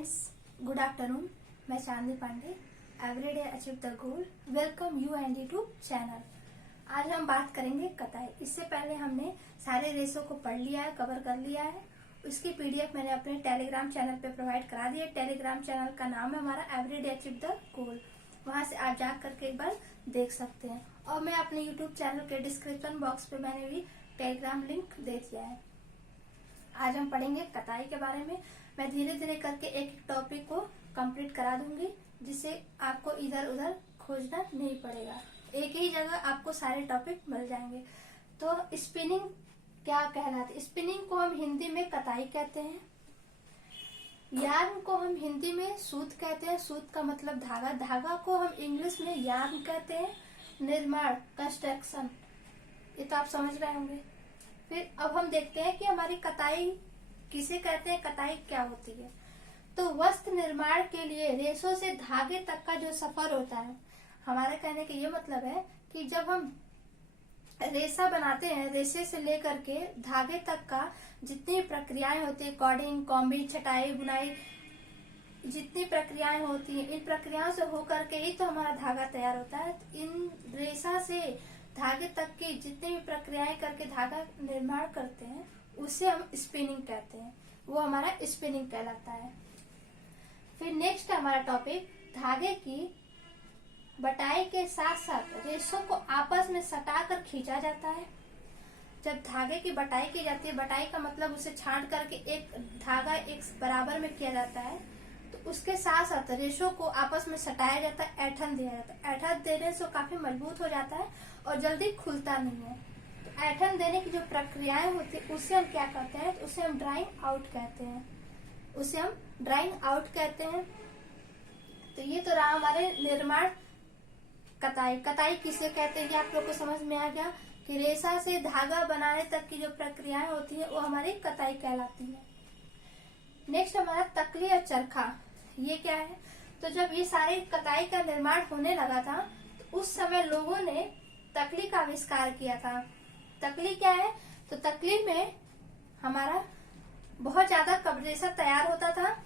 Friends, good afternoon. मैं Chandni Pandey, everyday achieve the goal. Welcome you and YouTube channel. आज हम बात करेंगे कताई। इससे पहले हमने सारे रेसों को पढ़ लिया है, कवर कर लिया है। उसकी पीडीएफ मैंने अपने टेलीग्राम चैनल पे प्रोवाइड करा दी है। टेलीग्राम चैनल का नाम है हमारा एवरीडे अचीव द गोल। वहां से आप जा करके एक बार देख सकते हैं। और मैं अपने यूट्यूब चैनल के डिस्क्रिप्शन बॉक्स पे मैंने भी टेलीग्राम लिंक दे दिया है। आज हम पढ़ेंगे कताई के बारे में। मैं धीरे धीरे करके एक एक टॉपिक को कंप्लीट करा दूंगी, जिससे आपको इधर उधर खोजना नहीं पड़ेगा। एक ही जगह आपको सारे टॉपिक मिल जाएंगे। तो स्पिनिंग क्या कहलाती है? स्पिनिंग को हम हिंदी में कताई कहते हैं। यार्न को हम हिंदी में सूत कहते हैं। सूत का मतलब धागा। धागा को हम इंग्लिश में यार्न कहते हैं। निर्माण, कंस्ट्रक्शन, ये तो आप समझ रहे होंगे। फिर अब हम देखते हैं कि हमारी कताई किसे कहते हैं, कताई क्या होती है। तो वस्त्र निर्माण के लिए रेशों से धागे तक का जो सफर होता है, हमारे कहने का ये मतलब है कि जब हम रेशा बनाते हैं, रेशे से लेकर के धागे तक का जितनी प्रक्रियाएं होती है, कॉर्डिंग, कॉम्बिंग, छटाई, बुनाई, जितनी प्रक्रियाएं होती हैं, इन प्रक्रियाओं से होकर के ही तो हमारा धागा तैयार होता है। इन रेशा से धागे तक की जितनी भी प्रक्रियाएं करके धागा निर्माण करते हैं, उसे हम स्पिनिंग कहते हैं। वो हमारा स्पिनिंग कहलाता है। फिर नेक्स्ट हमारा टॉपिक, धागे की बटाई के साथ साथ रेशों को आपस में सटाकर खींचा जाता है। जब धागे की बटाई की जाती है, बटाई का मतलब उसे छांट करके एक धागा एक बराबर में किया जाता है, तो उसके साथ साथ रेशों को आपस में सटाया जाता है, ऐंठन दिया जाता है। ऐंठन देने से काफी मजबूत हो जाता है और जल्दी खुलता नहीं है। तो ऐंठन देने की जो प्रक्रियाएं होती है, उसे हम क्या कहते हैं? तो उसे हम ड्राइंग आउट कहते हैं। उसे हम ड्राइंग आउट कहते हैं। तो ये तो रहा हमारे निर्माण कताई। कताई किसे कहते हैं, आप लोग को समझ में आ गया कि रेशा से धागा बनाने तक की जो प्रक्रियाएं होती है, वो हमारी कताई कहलाती है। नेक्स्ट हमारा तकली और चरखा। ये क्या है? तो जब ये सारी कताई का निर्माण होने लगा था, तो उस समय लोगों ने तकली का आविष्कार किया था। तकली क्या है? तो तकली में हमारा बहुत ज्यादा रेशा तैयार होता था,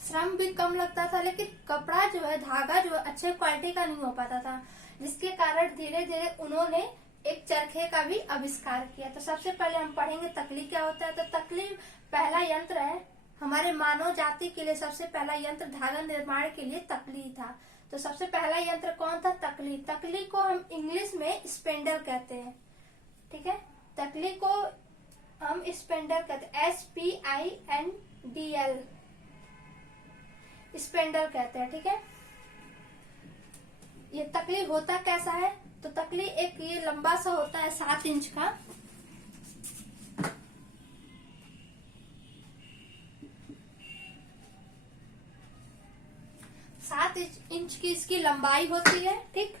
श्रम भी कम लगता था, लेकिन कपड़ा जो है, धागा जो है, अच्छे क्वालिटी का नहीं हो पाता था, जिसके कारण धीरे धीरे उन्होंने एक चरखे का भी आविष्कार किया। तो सबसे पहले हम पढ़ेंगे तकली क्या होता है। तो तकली पहला यंत्र है हमारे मानव जाति के लिए। सबसे पहला यंत्र धागा निर्माण के लिए तकली था। तो सबसे पहला यंत्र कौन था? तकली। तकली को हम इंग्लिश में स्पेंडल कहते हैं। ठीक है, तकली को हम स्पेंडल कहते हैं, SPINDL, स्पेंडल कहते हैं। ठीक है, ये तकली होता कैसा है? तो तकली एक ये लंबा सा होता है 7 इंच का। सात इंच की इसकी लंबाई होती है। ठीक,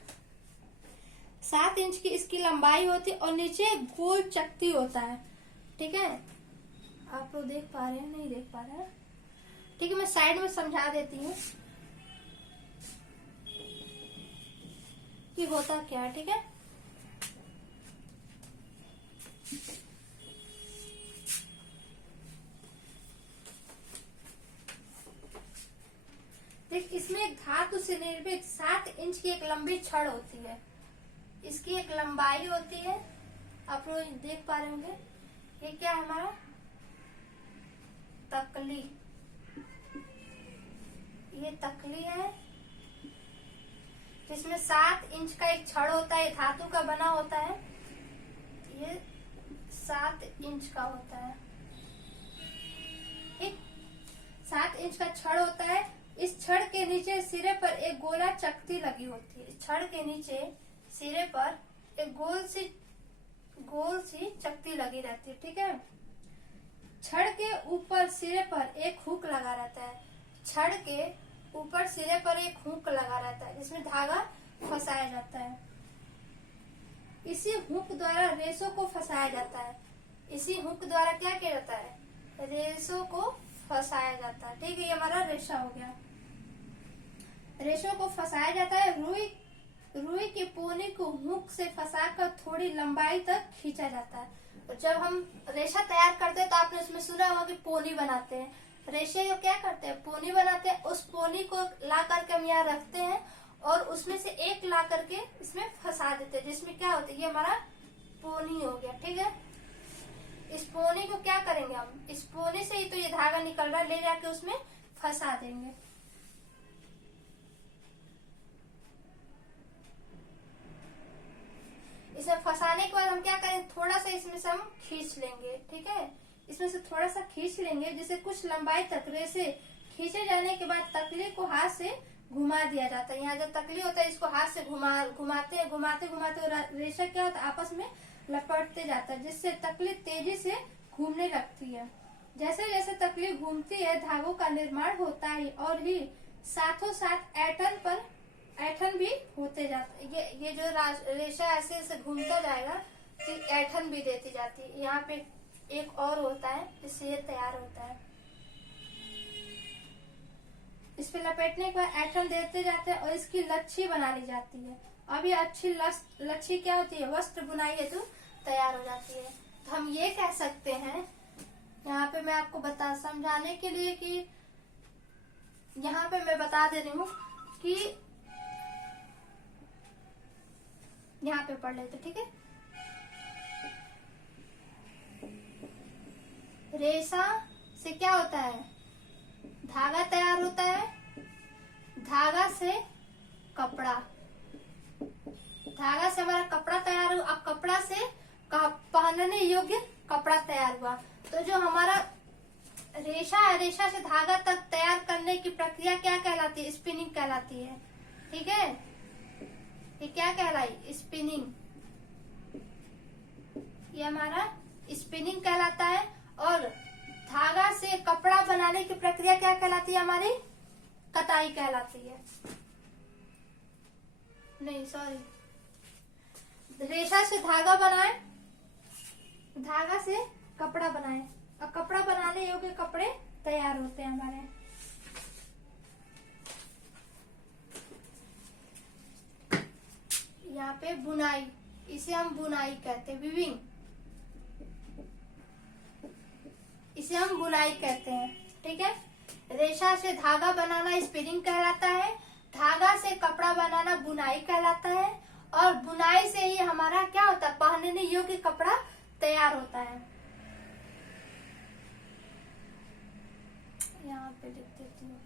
7 इंच की इसकी लंबाई होती है और नीचे गोल चकती होता है। ठीक है, आप लोग देख पा रहे हैं? नहीं देख पा रहे हैं? ठीक है, मैं साइड में समझा देती हूँ कि होता क्या है। ठीक है, देख, इसमें एक धातु से निर्मित 7 इंच की एक लंबी छड़ होती है। इसकी एक लंबाई होती है, आप लोग देख पा रहे होंगे। ये क्या है? हमारा तकली। ये तकली है, जिसमें 7 इंच का एक छड़ होता है, धातु का बना होता है। ये 7 इंच का होता है। ठीक, 7 इंच का छड़ होता है। इस छड़ के नीचे सिरे पर एक गोला चकती लगी होती है। इस छड़ के नीचे सिरे पर एक गोल सी चकती लगी रहती है। ठीक है, छड़ के ऊपर सिरे पर एक हुक लगा रहता है। छड़ के ऊपर सिरे पर एक हुक लगा रहता है, जिसमें धागा फंसाया जाता है। इसी हुक द्वारा रेशों को फंसाया जाता है। इसी हुक द्वारा क्या किया जाता है? रेशों को फंसाया जाता है। ठीक है, ये हमारा रेशा हो गया। रेशों को फंसाया जाता है। रुई की पोनी को हुक से फंसाकर थोड़ी लंबाई तक खींचा जाता है। तो जब हम रेशा तैयार करते हैं, तो आपने उसमें सुना होगा कि पोनी बनाते हैं। रेशे को क्या करते हैं, पोनी बनाते हैं। उस पोनी को ला करके हम यहाँ रखते हैं और उसमें से एक ला करके इसमें फंसा देते हैं, जिसमें क्या होता है, ये हमारा पोनी हो गया। ठीक है, इस पोनी को क्या करेंगे हम, इस पोनी से ही तो ये धागा निकल रहा है, ले जाके उसमें फंसा देंगे। इसे फंसाने के बाद हम क्या करेंगे, थोड़ा सा इसमें से हम खींच लेंगे। ठीक है, इसमें से थोड़ा सा खींच लेंगे, जिसे कुछ लंबाई तक रेसे खींचे जाने के बाद तकली को हाथ से घुमा दिया जाता है। यहाँ जो तकली होता है इसको हाथ से घुमाते हैं, घुमाते घुमाते रेशा क्या होता है, आपस में लपटते जाता है, जिससे तकली तेजी से घूमने लगती है। जैसे जैसे तकली घूमती है धागों का निर्माण होता है और ही साथों साथ ऐठन भी होते जाते। ये जो रेशा ऐसे ऐसे घूमता जाएगा तो ऐठन भी देती जाती है। यहाँ पे एक और होता है जिससे ये तैयार होता है। इस पे लपेटने के बाद ऐठन देते जाते हैं और इसकी लच्छी बना ली जाती है। अब ये अच्छी लच्छी क्या होती है, वस्त्र बुनाई हेतु तैयार हो जाती है। तो हम ये कह सकते हैं, यहाँ पे मैं आपको समझाने के लिए कि यहाँ पे मैं बता दे रही हूँ कि यहाँ पे पढ़ लेते। ठीक है, रेशा से क्या होता है, धागा तैयार होता है, धागा से कपड़ा, धागा से हमारा कपड़ा तैयार हुआ, अब कपड़ा से पहनने योग्य कपड़ा तैयार हुआ। तो जो हमारा रेशा है, रेशा से धागा तक तैयार करने की प्रक्रिया क्या कहलाती है, स्पिनिंग कहलाती है। ठीक है, ये क्या कहलाई, स्पिनिंग, ये हमारा स्पिनिंग कहलाता है। और धागा से कपड़ा बनाने की प्रक्रिया क्या कहलाती है, हमारी कताई कहलाती है। नहीं सॉरी, रेशा से धागा बनाए, धागा से कपड़ा बनाए और कपड़ा बनाने योग्य कपड़े तैयार होते हैं हमारे। यहाँ पे बुनाई, इसे हम बुनाई कहते हैं, वीविंग, इसे हम बुनाई कहते हैं। ठीक है, रेशा से धागा बनाना स्पिनिंग कहलाता है, धागा से कपड़ा बनाना बुनाई कहलाता है और बुनाई से ही हमारा क्या होता है, पहनने योग्य कपड़ा तैयार होता है। यहाँ पे लिख देती हूँ,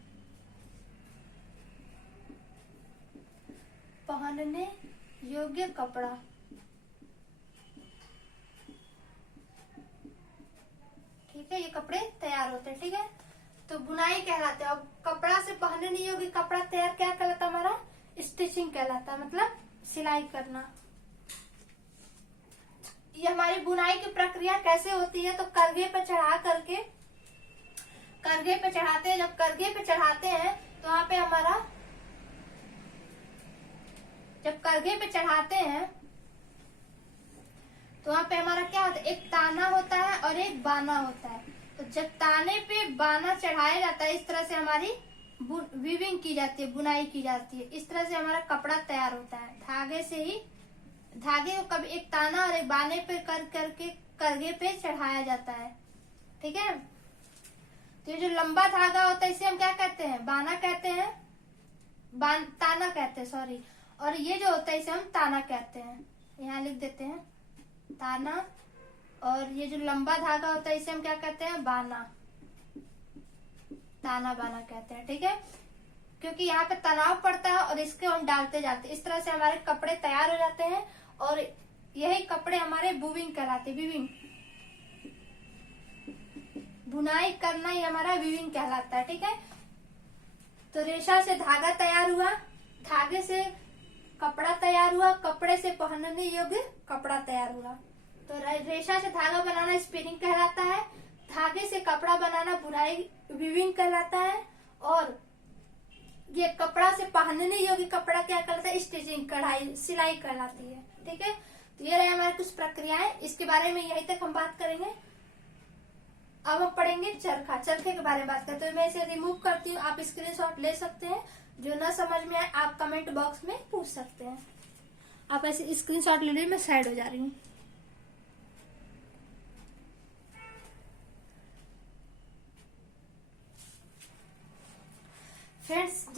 पहनने योग्य कपड़ा। ठीक है, ये कपड़े तैयार होते हैं। ठीक है, तो बुनाई कहलाते हैं। और कपड़ा से पहनने योग्य कपड़ा तैयार क्या कहलाता है, हमारा स्टिचिंग कहलाता है, मतलब सिलाई करना। ये हमारी बुनाई की प्रक्रिया कैसे होती है, तो करघे पे चढ़ा करके, करघे पे चढ़ाते हैं। जब करघे पे चढ़ाते हैं तो वहां पे हमारा, जब करघे पे चढ़ाते हैं तो वहां पे हमारा क्या होता है, एक ताना होता है और एक बाना होता है। तो जब ताने पे बाना चढ़ाया जाता है, इस तरह से हमारी वीविंग की जाती है, बुनाई की जाती है। इस तरह से हमारा कपड़ा तैयार होता है। धागे से ही, धागे को कभी एक ताना और एक बाने पे कर करके करघे पे चढ़ाया जाता है। ठीक है, तो ये जो लंबा धागा होता है इसे हम क्या कहते हैं, बाना कहते हैं, ताना कहते हैं सॉरी। और ये जो होता है इसे हम ताना कहते हैं, यहाँ लिख देते हैं ताना। और ये जो लंबा धागा होता है इसे हम क्या कहते हैं, बाना, ताना बाना कहते हैं। ठीक है, क्योंकि यहाँ पे तनाव पड़ता है और इसके हम डालते जाते हैं। इस तरह से हमारे कपड़े तैयार हो जाते हैं और यही कपड़े हमारे वीविंग कहलाते हैं। वीविंग, बुनाई करना ही हमारा वीविंग कहलाता है। ठीक है, तो रेशा से धागा तैयार हुआ, धागे से कपड़ा तैयार हुआ, कपड़े से पहनने योग्य कपड़ा तैयार हुआ। तो रेशा से धागा बनाना स्पिनिंग कहलाता है, धागे से कपड़ा बनाना बुनाई वीविंग कहलाता है और ये कपड़ा से पहनने योग्य कपड़ा क्या कहलाता है, स्टिचिंग, कढ़ाई, सिलाई कहलाती है। ठीक है, तो ये रहे हमारे कुछ प्रक्रियाएं, इसके बारे में यहीं तक हम बात करेंगे। अब हम पढ़ेंगे चरखा, चरखे के बारे में बात करते हैं। तो मैं इसे रिमूव करती हूँ, आप स्क्रीनशॉट ले सकते हैं। जो ना समझ में आए आप कमेंट बॉक्स में पूछ सकते हैं। आप ऐसे स्क्रीनशॉट ले लीजिए, मैं साइड हो जा रही हूँ।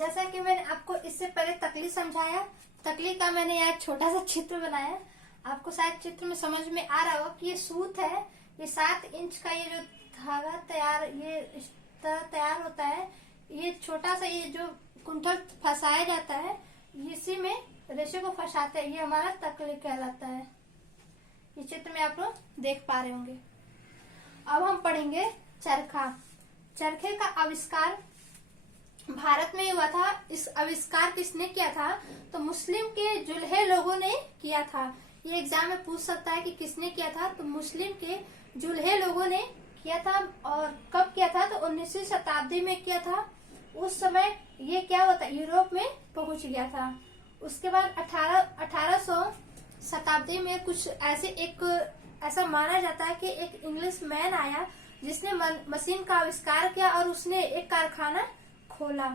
जैसा कि मैंने आपको इससे पहले तकली समझाया, तकली का मैंने यहाँ छोटा सा चित्र बनाया। आपको शायद चित्र में समझ में आ रहा होगा कि ये सूत है, ये 7 इंच का ये जो धागा तैयार होता है, ये छोटा सा ये जो कुंठल फंसाया जाता है, इसी में रेशे को फंसाते हैं, ये हमारा तकली कहलाता है। ये चित्र में आप लोग देख पा रहे होंगे। अब हम पढ़ेंगे चरखा। चरखे का आविष्कार भारत में हुआ था। इस आविष्कार किसने किया था? तो मुस्लिम के जुल्हे लोगों ने किया था। ये एग्जाम में पूछ सकता है कि किसने किया था, तो मुस्लिम के जुल्हे लोगों ने किया था। और कब किया था? तो 19वीं शताब्दी में किया था। उस समय ये क्या होता है, यूरोप में पहुंच गया था। उसके बाद 1800 शताब्दी में कुछ ऐसा माना जाता है कि एक इंग्लिश मैन आया जिसने मशीन का आविष्कार किया और उसने एक कारखाना खोला।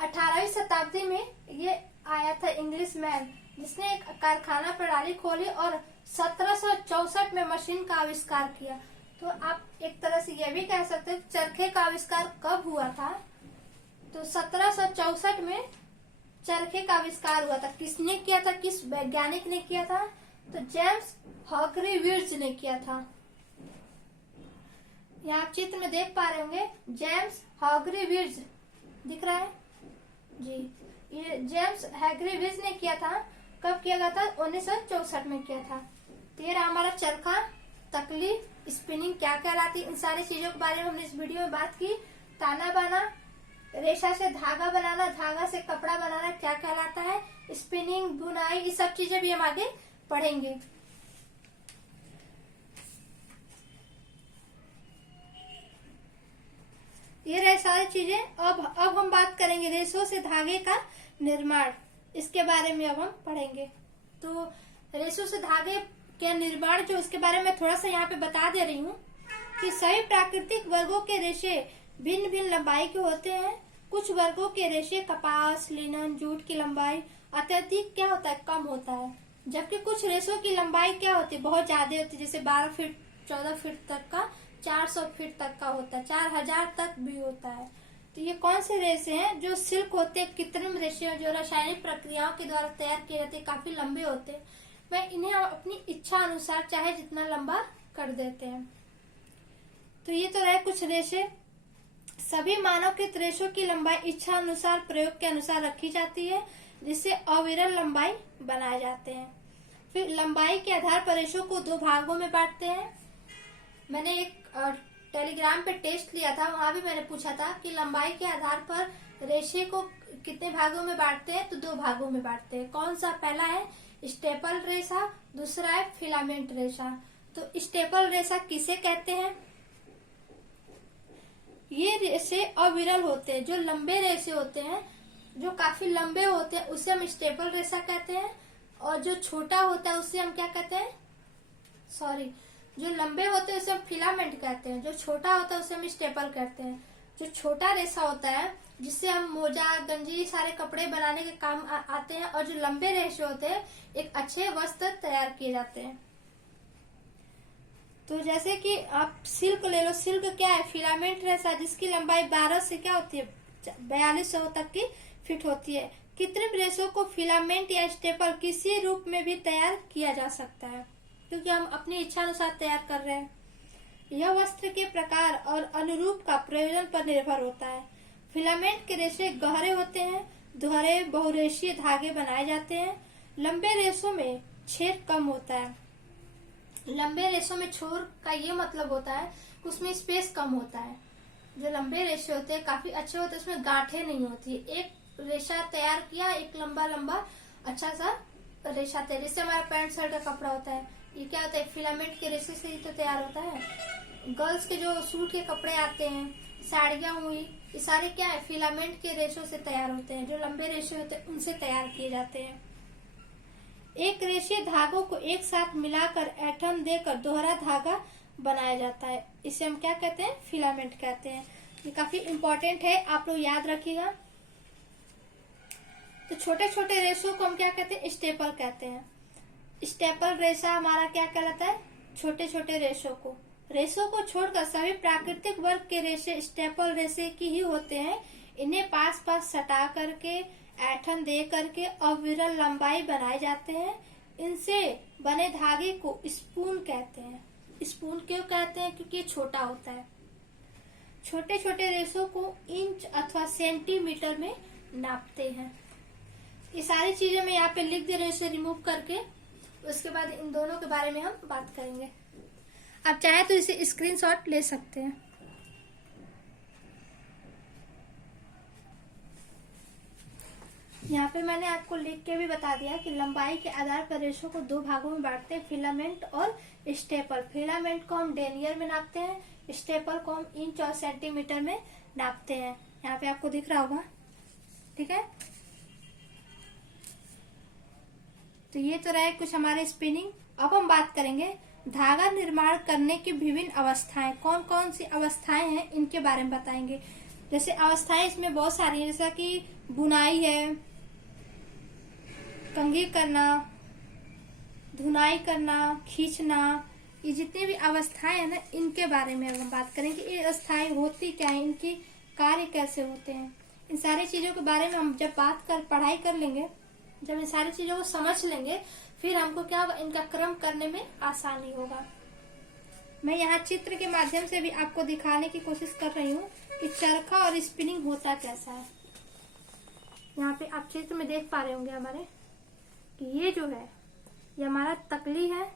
18वीं शताब्दी में ये आया था इंग्लिश मैन जिसने एक कारखाना प्रणाली खोली और 1764 में मशीन का आविष्कार किया। तो आप एक तरह से यह भी कह सकते हैं चरखे का आविष्कार कब हुआ था? तो 1764 में चरखे का आविष्कार हुआ था। किसने किया था, किस वैज्ञानिक ने किया था? तो जेम्स हॉगरीविट्ज ने किया था। यहाँ आप चित्र में देख पा रहे होंगे, जेम्स हॉगरीविट्ज दिख रहा है जी। ये जेम्स हॉगरीविट्ज ने किया था। कब किया गया था? 1964 में किया था। तो ये हमारा चरखा, तकली, स्पिनिंग क्या कहलाती है, इन सारी चीजों के बारे में हमने इस वीडियो में बात की। ताना बाना, रेशा से धागा बनाना, धागा से कपड़ा बनाना क्या कहलाता है, स्पिनिंग, बुनाई, ये सब चीजें भी हम आगे पढ़ेंगे। ये रहे सारी चीजें। अब हम बात करेंगे रेशों से धागे का निर्माण, इसके बारे में अब हम पढ़ेंगे। तो रेशों से धागे के निर्माण जो उसके बारे में थोड़ा सा यहाँ पे बता दे रही हूँ कि सभी प्राकृतिक वर्गों के रेशे भिन्न भिन्न लंबाई के होते हैं। कुछ वर्गों के रेशे कपास, लिनन, जूट की लंबाई अत्यधिक क्या होता है, कम होता है, जबकि कुछ रेशों की लंबाई क्या होती है, बहुत ज्यादा होती है। जैसे 12 फीट 14 फीट तक का, 400 फीट तक का होता है, 4000 तक भी होता है। तो ये कौन से रेशे हैं? जो सिल्क होते हैं, कृत्रिम रेशे जो रासायनिक प्रक्रियाओं के द्वारा तैयार किए जाते हैं, काफी लंबे होते हैं। वह इन्हें अपनी इच्छा अनुसार चाहे जितना लंबा कर देते हैं। तो ये तो रहे कुछ रेशे। सभी मानवकृत रेशों की लंबाई इच्छा अनुसार प्रयोग के अनुसार रखी जाती है, जिससे अविरल लंबाई बनाए जाते हैं। फिर लंबाई के आधार पर रेशों को 2 भागों में बांटते हैं। मैंने एक टेलीग्राम पे टेस्ट लिया था, वहां भी मैंने पूछा था कि लंबाई के आधार पर रेशे को कितने भागों में बांटते हैं? तो 2 भागों में बांटते हैं। कौन सा? पहला है स्टेपल रेशा, दूसरा है फिलामेंट रेशा। तो स्टेपल रेशा किसे कहते हैं? ये रेशे अविरल होते हैं। जो लंबे रेशे होते हैं, जो काफी लंबे होते हैं, उसे हम स्टेपल रेशा कहते हैं। और जो छोटा होता है उसे हम क्या कहते हैं, जो लंबे होते हैं उसे हम फिलामेंट कहते हैं। जो छोटा होता है उसे हम स्टेपल कहते हैं। जो छोटा रेशा होता है जिससे हम मोजा, गंजी, सारे कपड़े बनाने के काम आते हैं। और जो लंबे रेशे होते हैं एक अच्छे वस्त्र तैयार किए जाते हैं। तो जैसे कि आप सिल्क ले लो, सिल्क क्या है, फिलामेंट रेशा जिसकी लंबाई 12 से क्या होती है, 4200 तक की फीट होती है। कृत्रिम रेशों को फिलामेंट या स्टेपल किसी रूप में भी तैयार किया जा सकता है, क्योंकि हम अपनी इच्छा अनुसार तैयार कर रहे हैं। यह वस्त्र के प्रकार और अनुरूप का प्रयोजन पर निर्भर होता है। फिलामेंट के रेशे गहरे होते हैं, दोहरे बहुरेशीय धागे बनाए जाते हैं। लंबे रेशों में छेद कम होता है। लंबे रेशों में छोर का ये मतलब होता है कि उसमें स्पेस कम होता है। जो लंबे रेशे होते हैं काफी अच्छे होते हैं, उसमें गांठें नहीं होती। एक रेशा तैयार किया, एक लंबा लंबा अच्छा सा रेशा तैयार, जैसे हमारा पैंट शर्ट का कपड़ा होता है, ये क्या होता है, फिलामेंट के रेशे से ही तो तैयार होता है। गर्ल्स के जो सूट के कपड़े आते हैं, साड़ियां हुई, ये सारे क्या है, फिलामेंट के रेशों से तैयार होते हैं। जो लंबे रेशे होते हैं उनसे तैयार किए जाते हैं। एक रेशे धागों को एक साथ मिलाकर ऐंठन देकर दोहरा धागा बनाया जाता है। इसे हम क्या कहते हैं, फिलामेंट कहते हैं। ये काफी इंपॉर्टेंट है, आप लोग याद रखिएगा। तो छोटे छोटे रेशों को हम क्या कहते हैं, स्टेपल कहते हैं। स्टेपल रेशा हमारा क्या कहलाता है, छोटे छोटे रेशों को छोड़कर सभी प्राकृतिक वर्ग के रेशे स्टेपल रेशे की ही होते हैं। इन्हें पास पास सटा करके ऐठन दे करके अविरल लंबाई बनाए जाते हैं। इनसे बने धागे को स्पून कहते हैं। स्पून क्यों कहते हैं? क्योंकि ये छोटा होता है। छोटे छोटे रेशों को इंच अथवा सेंटीमीटर में नापते हैं। ये सारी चीजें मैं यहाँ पे लिख दे रही हूँ इसे रिमूव करके। उसके बाद इन दोनों के बारे में हम बात करेंगे। आप चाहे तो इसे स्क्रीनशॉट ले सकते हैं। यहाँ पे मैंने आपको लिख के भी बता दिया कि लंबाई के आधार पर रेशों को दो भागों में बांटते हैं, फिलामेंट और स्टेपल। फिलामेंट को हम डेनियर में नापते हैं, स्टेपल को हम इंच और सेंटीमीटर में नापते हैं। यहाँ पे आपको दिख रहा होगा, ठीक है। तो ये तो रहे कुछ हमारे स्पिनिंग। अब हम बात करेंगे धागा निर्माण करने की विभिन्न अवस्थाएं। कौन कौन सी अवस्थाएं हैं इनके बारे में बताएंगे। जैसे अवस्थाएं इसमें बहुत सारी हैं, जैसा कि बुनाई है, कंघी करना, धुनाई करना, खींचना, ये जितनी भी अवस्थाएं हैं ना, इनके बारे में हम बात करेंगे। ये अवस्थाएं होती क्या है, इनके कार्य कैसे होते हैं, इन सारी चीजों के बारे में हम जब पढ़ाई कर लेंगे, जब इन सारी चीजों को समझ लेंगे, फिर हमको क्या होगा, इनका क्रम करने में आसानी होगा। मैं यहाँ चित्र के माध्यम से भी आपको दिखाने की कोशिश कर रही हूँ कि चरखा और स्पिनिंग होता कैसा है। यहाँ पे आप चित्र में देख पा रहे होंगे हमारे कि ये जो है ये हमारा तकली है,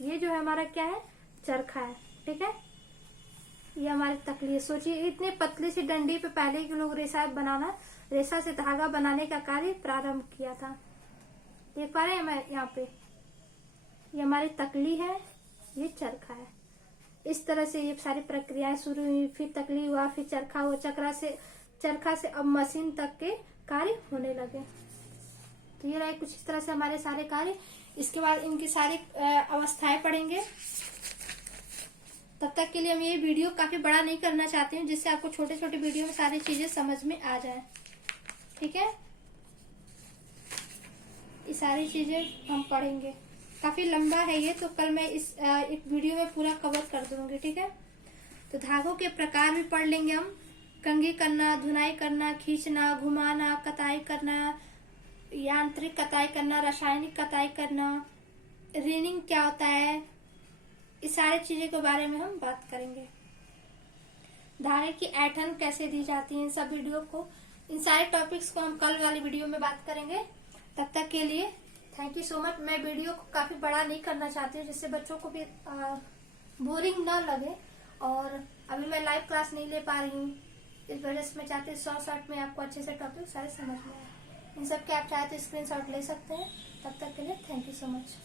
ये जो है हमारा क्या है, चरखा है, ठीक है। ये हमारी तकली है। सोचिए इतने पतली सी डंडी पे पहले के लोग रेशा से धागा बनाने का कार्य प्रारंभ किया था। देख पा रहे हैं मैं यहाँ पे, ये हमारी तकली है, ये चरखा है। इस तरह से ये सारी प्रक्रियाएं शुरू हुई, फिर तकली हुआ, फिर चरखा हुआ, चरखा से अब मशीन तक के कार्य होने लगे। तो ये रहे कुछ इस तरह से हमारे सारे कार्य। इसके बाद इनकी सारी अवस्थाएं पढ़ेंगे। तब तक के लिए हम ये वीडियो काफी बड़ा नहीं करना चाहती हूँ, जिससे आपको छोटे छोटे वीडियो में सारी चीजें समझ में आ जाए, ठीक है। ये सारी चीजें हम पढ़ेंगे। काफी लंबा है ये, तो कल मैं इस एक वीडियो में पूरा कवर कर दूंगी, ठीक है। तो धागों के प्रकार भी पढ़ लेंगे हम। कंघी करना, धुनाई करना, खींचना, घुमाना, कताई करना, यांत्रिक कताई करना, रासायनिक कताई करना, रीनिंग क्या होता है, इस सारी चीजों के बारे में हम बात करेंगे। धागे की ऐठन कैसे दी जाती है, इन सब वीडियो को, इन सारे टॉपिक्स को हम कल वाली वीडियो में बात करेंगे। तब तक के लिए थैंक यू सो मच। मैं वीडियो को काफी बड़ा नहीं करना चाहती हूँ, जिससे बच्चों को भी बोरिंग ना लगे। और अभी मैं लाइव क्लास नहीं ले पा रही हूँ, इस वजह से मैं चाहती हूँ शॉर्ट में आपको अच्छे से टॉपिक सारे समझ में आए। इन सब के आप चाहे तो स्क्रीनशॉट ले सकते हैं। तब तक के लिए थैंक यू सो मच।